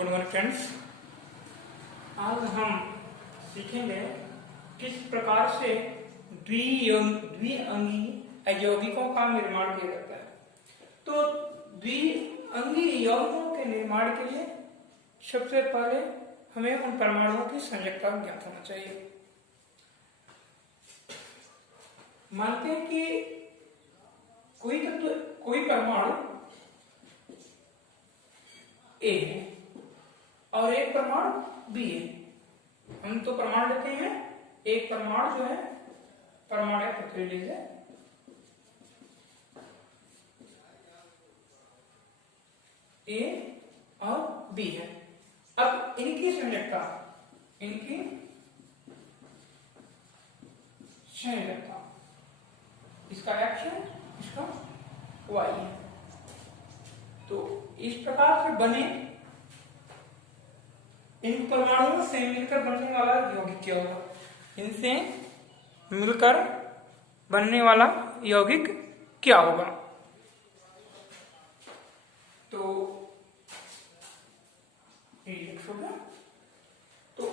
Good morning friends. आज हम सीखेंगे किस प्रकार से द्विअंगी यौगिकों का निर्माण किया जाता है। तो द्विअंगी यौगिकों के निर्माण के लिए सबसे पहले हमें उन परमाणुओं की संयोजकता ज्ञात होना चाहिए। मानते हैं कि कोई परमाणु ए है और एक परमाणु बी है। हम तो परमाणु लेते हैं, एक परमाणु जो है परमाणु या पृथ्वी लीजिए, ए और बी है। अब इनकी संयोजकता इसका एक्स है, इसका वाई है। तो इस प्रकार से बने इन परमाणुओं से मिलकर बनने वाला यौगिक क्या होगा? इनसे मिलकर बनने वाला यौगिक क्या होगा? तो तो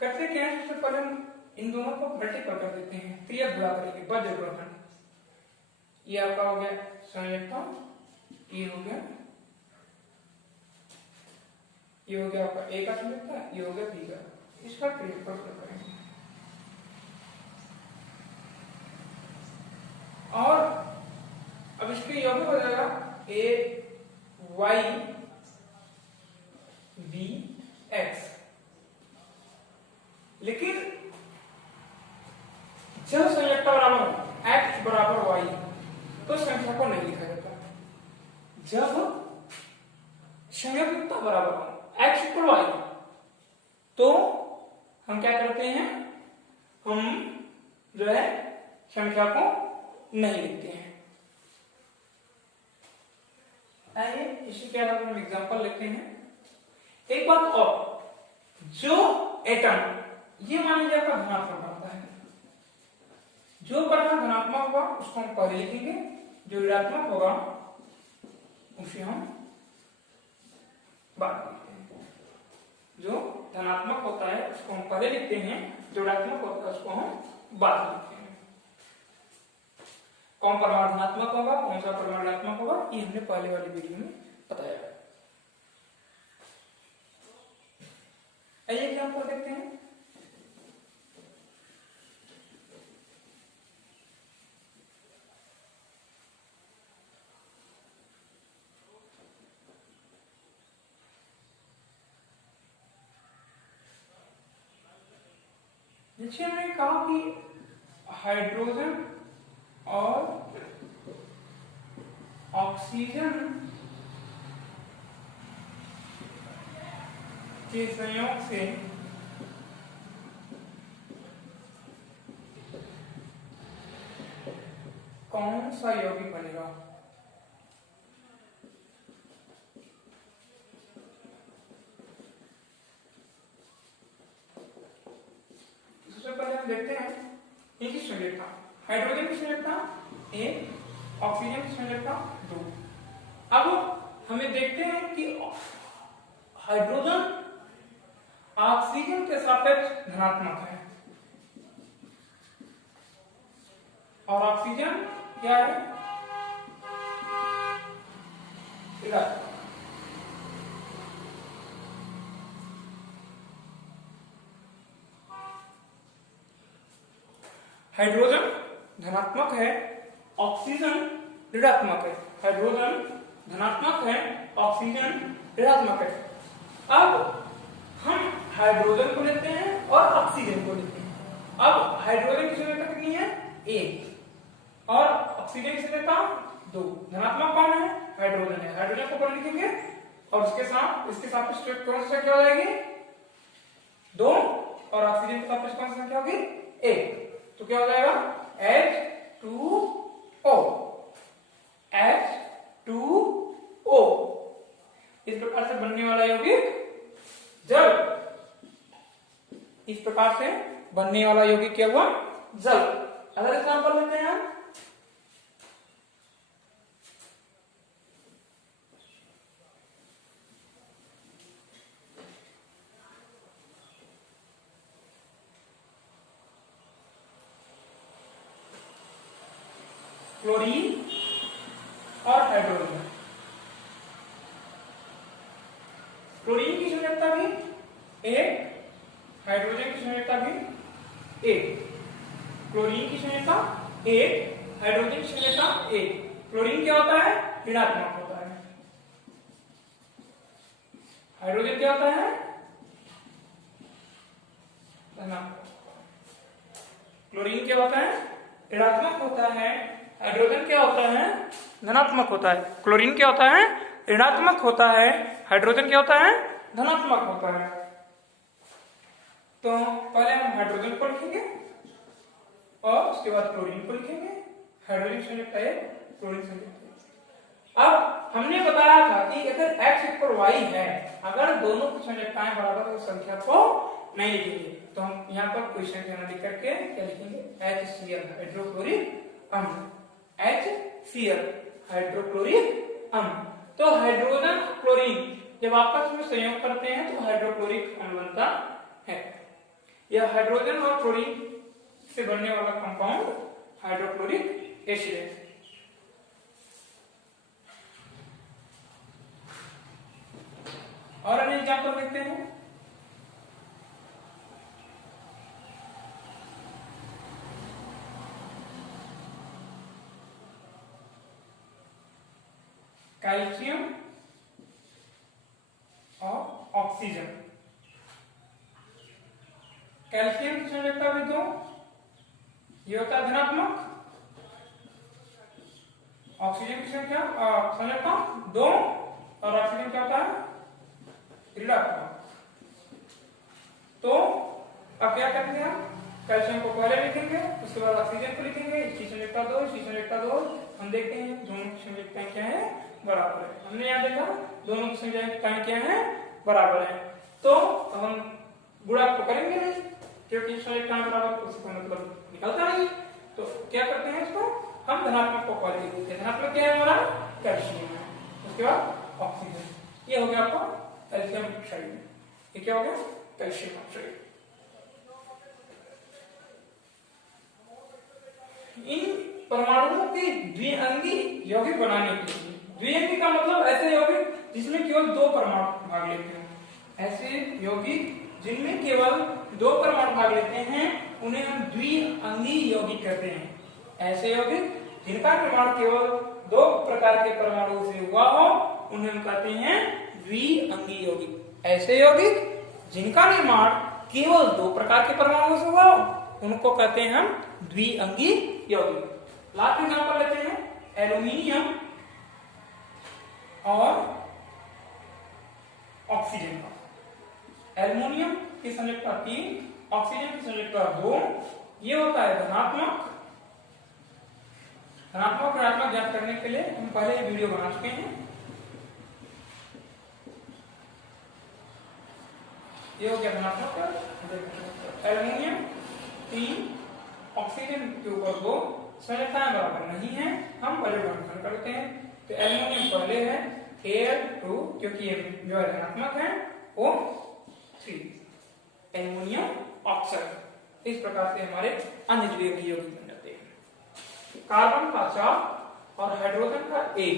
करते क्या है, सबसे पहले हम इन दोनों को मल्टीपल कर देते हैं, त्रियक गुणा करेंगे, वज्र गुणन। ये आपका हो गया संयोजकता, ये हो गया आपका ए का संयोजकता, ये हो गया बी का, इसका त्रियक पर प्रयोग करेंगे। और अब इसके यौगिक हो जाएगा ए वाई बी एक्स। लेकिन जब संयोजकता बराबर एक्स बराबर वाई तो संख्या को नहीं लिखा जाता। जब संयोजकता बराबर एक्स इक्वल वाई तो हम क्या करते हैं, हम जो है संख्या को नहीं लिखते हैं। आइए इसी के अलावा हम एग्जांपल लेते हैं। एक बात और, जो एटम ये मान लीजिए आपका धनात्मक बनता है, जो परिमाण धनात्मक होगा उसको हम पहले लिखेंगे, जो ऋणात्मक होगा उसे हम बाद में लिखते हैं। जो धनात्मक होता है उसको हम पहले लिखते हैं, जो ऋणात्मक होता है उसको हम बाद में लिखते हैं। कौन परमाणु धनात्मक होगा, कौन सा परमाणु ऋणात्मक होगा, ये हमने पहले वाली वीडियो में बताया। आइए एग्जांपल देखते हैं। नीचे हमने कहा कि हाइड्रोजन और ऑक्सीजन के संयोग से कौन सा यौगिक बनेगा? सबसे पहले हम देखते हैं इनकी संयोजकता। हाइड्रोजन की संयोजकता 1, ऑक्सीजन की संयोजकता 2। अब हमें देखते हैं कि हाइड्रोजन ऑक्सीजन के सापेक्ष धनात्मक है और ऑक्सीजन क्या है, ऋणात्मक। हाइड्रोजन धनात्मक है, ऑक्सीजन ऋणात्मक है। हाइड्रोजन धनात्मक है, ऑक्सीजन ऋणात्मक है। अब हम हाइड्रोजन को लेते हैं और ऑक्सीजन को लेते हैं। अब हाइड्रोजन की संयोजकता कितनी है? 1 और ऑक्सीजन की संयोजकता 2। धनात्मक कौन है? हाइड्रोजन है। हाइड्रोजन को ऊपर लिखेंगे और इसके सापेक्ष कौन सी संख्या हो जाएगी? 2 और ऑक्सीजन के सापेक्ष कौन सी संख्या होगी? 1। तो क्या हो जाएगा? H2O। H2O इस प्रकार से बनने वाला यौगिक जल। इस प्रकार से बनने वाला यौगिक क्या हुआ? जल। अगर एग्जांपल लेते हैं, क्लोरीन और हाइड्रोजन। क्लोरीन की संयोजकता भी 1, हाइड्रोजन की संयोजकता भी 1। क्लोरीन की संयोजकता 1, हाइड्रोजन की संयोजकता 1। क्लोरीन क्या होता है? ऋणात्मक होता है। हाइड्रोजन क्या होता है? धनात्मक। क्लोरीन क्या होता है? ऋणात्मक होता है। हाइड्रोजन क्या होता है? धनात्मक होता है। क्लोरीन क्या होता है? ऋणात्मक होता है। हाइड्रोजन क्या होता है? धनात्मक होता है। तो पहले हम हाइड्रोजन को लिखेंगे और उसके बाद क्लोरीन को लिखेंगे। हाइड्रोजन संयुक्त है, क्लोरीन संयुक्त। अब हमने बताया था कि अगर x इक्वल y है, अगर दोनों की संयोजकताएं बराबर हो संख्या को नहीं लिखेंगे, तो हम यहाँ पर क्वेश्चन के लिख करके क्या लिखेंगे? HCl हाइड्रोक्लोरिक अम्ल। HCl हाइड्रोक्लोरिक अम्ल। तो हाइड्रोजन क्लोरीन जब आपस में संयोग करते हैं तो हाइड्रोक्लोरिक अम्ल बनता है। यह हाइड्रोजन और क्लोरीन से बनने वाला कंपाउंड हाइड्रोक्लोरिक एसिड है। और अन्य एग्जाम्पल देखते हैं। कैल्शियम और ऑक्सीजन। कैल्शियम की संयोजकता भी 2, ये होता है धनात्मक। ऑक्सीजन की संयोजकता 2 और ऑक्सीजन क्या होता है? ऋणात्मक। तो अब क्या करेंगे हम? कैल्शियम को पहले लिखेंगे, उसके बाद ऑक्सीजन को लिखेंगे। इसकी संयोजकता 2, इसकी संयोजकता 2। हम देखते हैं दोनों की संयोजकताएं क्या है? बराबर है। हमने यहाँ देखा दोनों की संयोजकताएं क्या है? बराबर है। तो हम गुणा तो करेंगे नहीं, क्योंकि संयोजकताएं बराबर, उसका मतलब निकलता नहीं। तो क्या करते हैं इसको? हम धनात्मक को पहले लिखते हैं। धनात्मक क्या है हमारा? कैल्शियम है। उसके बाद ऑक्सीजन। ये हो गया आपका कैल्शियम ऑक्साइड। ये क्या हो गया? Calcium oxide. इन परमाणुओं के द्विअंगी यौगिक बनाने के लिए, द्विअंगी का मतलब ऐसे यौगिक जिसमें केवल 2 परमाणु भाग लेते हैं। ऐसे यौगिक जिनमें केवल 2 परमाणु भाग लेते हैं उन्हें हम द्विअंगी यौगिक कहते हैं। ऐसे यौगिक जिनका निर्माण केवल 2 प्रकार के परमाणु से हुआ हो उन्हें हम कहते हैं द्विअंगी यौगिक। ऐसे यौगिक जिनका निर्माण केवल 2 प्रकार के परमाणुओं से हुआ हो उनको कहते हैं हम द्विअंगी यौगिक। लास्ट एग्जांपल लेते हैं एल्यूमिनियम और ऑक्सीजन का। एल्यूमिनियम की संयोजकता 3, ऑक्सीजन की संयोजकता 2। ये होता है धनात्मक। धनात्मक ऋणात्मक ज्ञात करने के लिए हम पहले ही वीडियो बना चुके हैं। ये हो गया धनात्मक। एल्यूमिनियम 3, ऑक्सीजन के ऊपर 2, संयोजकताएं बराबर नहीं है, हम पहले गुणनखंड करते हैं। तो एल्यूमिनियम पहले है Al2, क्योंकि ये जो है धनात्मक है, O3 एल्यूमिनियम ऑक्साइड। इस प्रकार से हमारे अन्य द्विअंगी यौगिक बन जाते हैं। कार्बन का 4 और हाइड्रोजन का 1।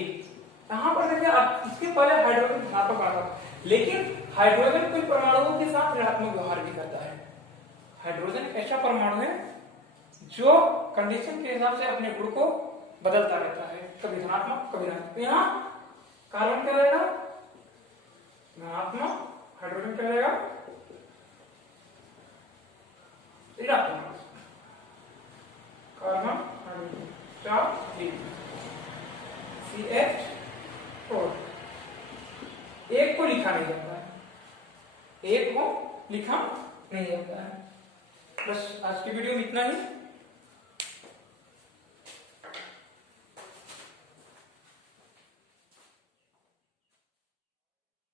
यहां पर देखिए अब इसके पहले हाइड्रोजन धनात्मक आता, लेकिन हाइड्रोजन कुछ परमाणुओं के साथ ऋणात्मक व्यवहार भी करता है। हाइड्रोजन ऐसा परमाणु है जो कंडीशन के हिसाब से अपने गुण को बदलता रहता है, कभी धनात्मक कभी ऋणात्मक। यहाँ कार्बन क्या रहेगा? धनात्मक। हाइड्रोजन क्या रहेगा? ऋणात्मक। Carbon hydrogen 4 CH4। एक को लिखा नहीं जाता है, एक को लिखा नहीं जाता है। बस आज की वीडियो में इतना ही।